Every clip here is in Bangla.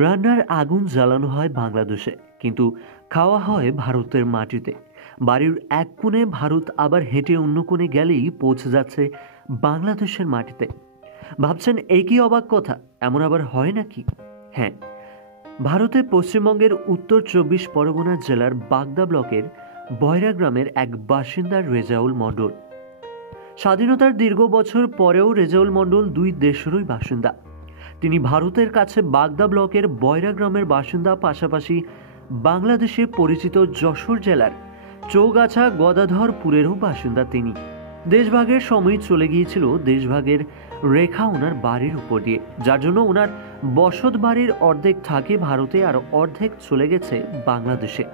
রান্নার আগুন জ্বালানো হয় বাংলাদেশে, কিন্তু খাওয়া হয় ভারতের মাটিতে। বাড়ির এক কোণে ভারত, আবার হেঁটে অন্য কোণে গেলেই পৌঁছে যাচ্ছে বাংলাদেশের মাটিতে। ভাবছেন এই কি অবাক কথা, এমন আবার হয় নাকি? হ্যাঁ, ভারতের পশ্চিমবঙ্গের উত্তর 24 পরগনা জেলার বাগদা ব্লকের বয়রা গ্রামের এক বাসিন্দা রেজাউল মণ্ডল। স্বাধীনতার দীর্ঘ বছর পরেও রেজাউল মণ্ডল দুই দেশেরই বাসিন্দা। তিনি ভারতের কাছে বাগদা ব্লকের বয়রা গ্রামের বাসিন্দা, পাশাপাশি বাংলাদেশে পরিচিত যশোর জেলার চৌগাছা গদাধরপুরেরও বাসিন্দা তিনি। দেশভাগের সময় চলে গিয়েছিল দেশভাগের রেখা ওনার বাড়ির উপর দিয়ে, যার জন্য ওনার বসত বাড়ির অর্ধেক থাকে ভারতে আর অর্ধেক চলে গেছে বাংলাদেশে।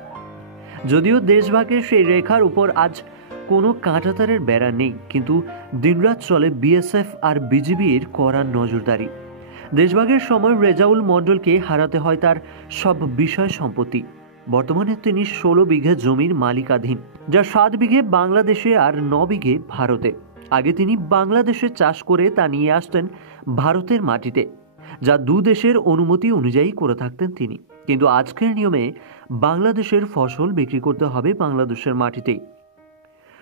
যদিও দেশভাগের সেই রেখার উপর আজ কোনো কাঁটাতারের বেড়া নেই, কিন্তু দিনরাত চলে বিএসএফ আর বিজিবির কড়া নজরদারি। দেশভাগের সময় রেজাউল মণ্ডলকে হারাতে হয় তার সব বিষয় সম্পত্তি। বর্তমানে তিনি 16 বিঘে জমির মালিকাধীন, যা 7 বিঘে বাংলাদেশে আর 9 বিঘে ভারতে। আগে তিনি বাংলাদেশে চাষ করে তা নিয়ে আসতেন ভারতের মাটিতে, যা দু দেশের অনুমতি অনুযায়ী করে থাকতেন তিনি। কিন্তু আজকের নিয়মে বাংলাদেশের ফসল বিক্রি করতে হবে বাংলাদেশের মাটিতেই।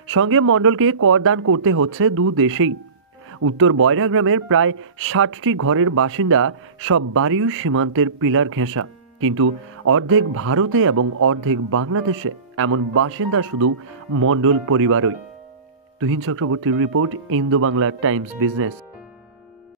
সঙ্গে মণ্ডলকে করদান করতে হচ্ছে দু দেশেই। উত্তর বয়রা গ্রামের প্রায় 60টি ঘরের বাসিন্দা, সব বাড়িও সীমান্তের পিলার ঘেঁষা, কিন্তু অর্ধেক ভারতে এবং অর্ধেক বাংলাদেশে। এমন বাসিন্দা শুধু মণ্ডল পরিবারই। তুহিন চক্রবর্তীর report, Indo Bangla Times business.